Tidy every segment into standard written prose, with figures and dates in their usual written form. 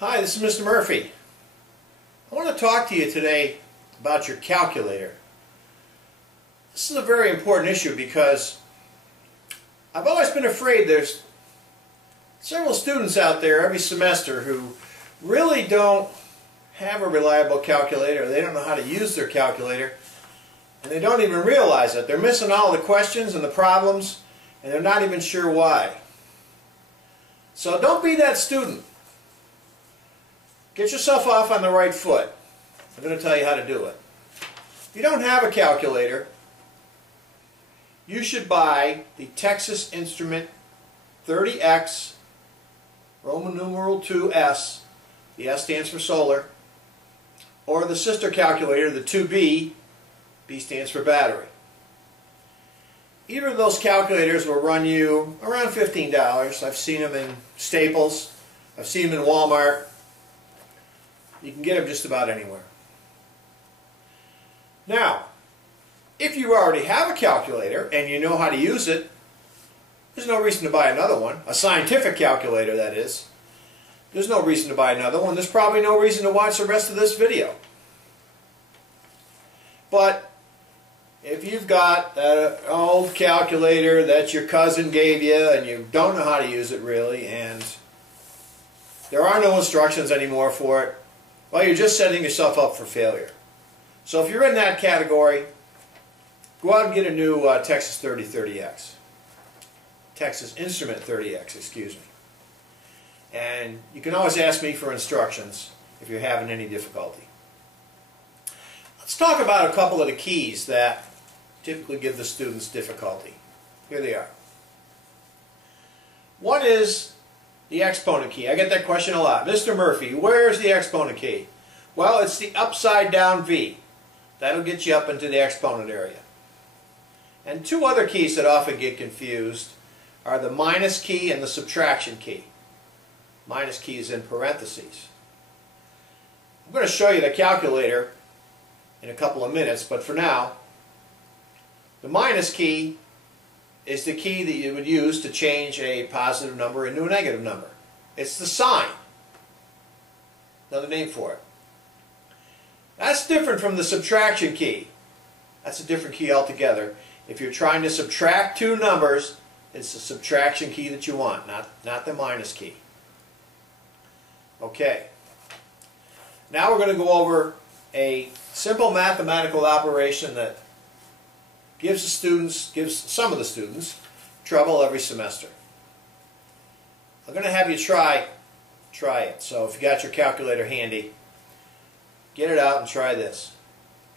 Hi, this is Mr. Murphy. I want to talk to you today about your calculator. This is a very important issue because I've always been afraid there's several students out there every semester who really don't have a reliable calculator. They don't know how to use their calculator, and they don't even realize it. They're missing all the questions and the problems, and they're not even sure why. So don't be that student. Get yourself off on the right foot. I'm going to tell you how to do it. If you don't have a calculator, you should buy the Texas Instrument 30X, Roman numeral 2S, the S stands for solar, or the sister calculator, the 2B, B stands for battery. Either of those calculators will run you around $15. I've seen them in Staples. I've seen them in Walmart. You can get them just about anywhere. Now, if you already have a calculator and you know how to use it, there's no reason to buy another one. A scientific calculator, that is. There's no reason to buy another one. There's probably no reason to watch the rest of this video. But if you've got an old calculator that your cousin gave you and you don't know how to use it really, and there are no instructions anymore for it, well, you're just setting yourself up for failure. So if you're in that category, go out and get a new Texas 30X. Texas Instrument 30X, excuse me. And you can always ask me for instructions if you're having any difficulty. Let's talk about a couple of the keys that typically give the students difficulty. Here they are. One is the exponent key. I get that question a lot. Mr. Murphy, where's the exponent key? Well, it's the upside down V. That'll get you up into the exponent area. And two other keys that often get confused are the minus key and the subtraction key. Minus key is in parentheses. I'm going to show you the calculator in a couple of minutes, but for now, the minus key is the key that you would use to change a positive number into a negative number. It's the sign. Another name for it. That's different from the subtraction key. That's a different key altogether. If you're trying to subtract two numbers, it's the subtraction key that you want, not the minus key. Okay. Now we're going to go over a simple mathematical operation that gives some of the students trouble every semester. I'm going to have you try it. So if you got your calculator handy, get it out and try this.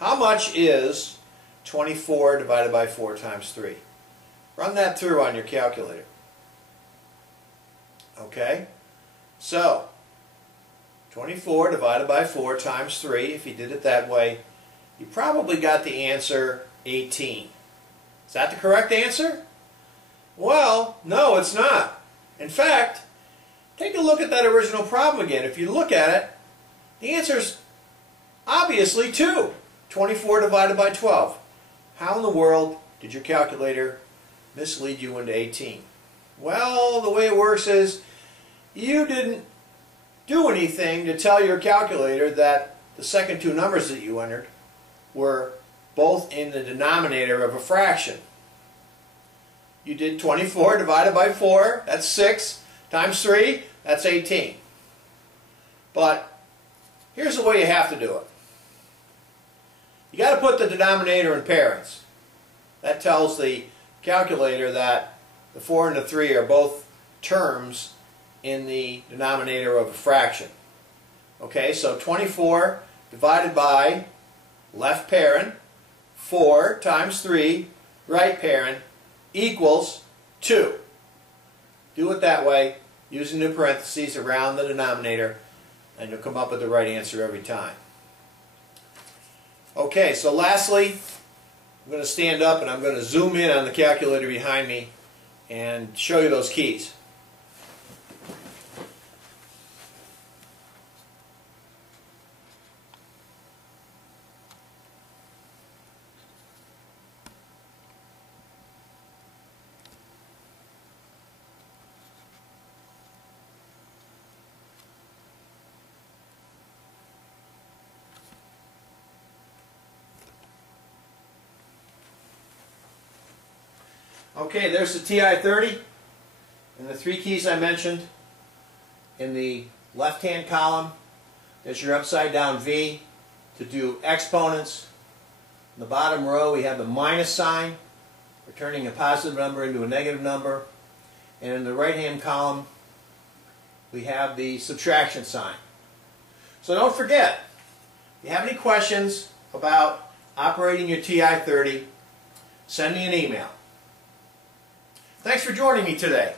How much is 24 divided by 4 times 3? Run that through on your calculator. Okay? So, 24 divided by 4 times 3, if you did it that way, you probably got the answer 18. Is that the correct answer? Well, no, it's not. In fact, take a look at that original problem again. If you look at it, the answer is obviously 2. 24 divided by 12. How in the world did your calculator mislead you into 18? Well, the way it works is you didn't do anything to tell your calculator that the second two numbers that you entered were both in the denominator of a fraction. You did 24 divided by 4, that's 6, times 3, that's 18. But here's the way you have to do it. You got to put the denominator in parents. That tells the calculator that the 4 and the 3 are both terms in the denominator of a fraction. Okay, so 24 divided by left parent, 4 times 3, right parent, equals 2. Do it that way, using the parentheses around the denominator, and you'll come up with the right answer every time. Okay, so lastly, I'm going to stand up and I'm going to zoom in on the calculator behind me and show you those keys. Okay, there's the TI-30 and the three keys I mentioned. In the left-hand column, there's your upside-down V to do exponents. In the bottom row, we have the minus sign, for turning a positive number into a negative number. And in the right-hand column, we have the subtraction sign. So don't forget, if you have any questions about operating your TI-30, send me an email. Thanks for joining me today.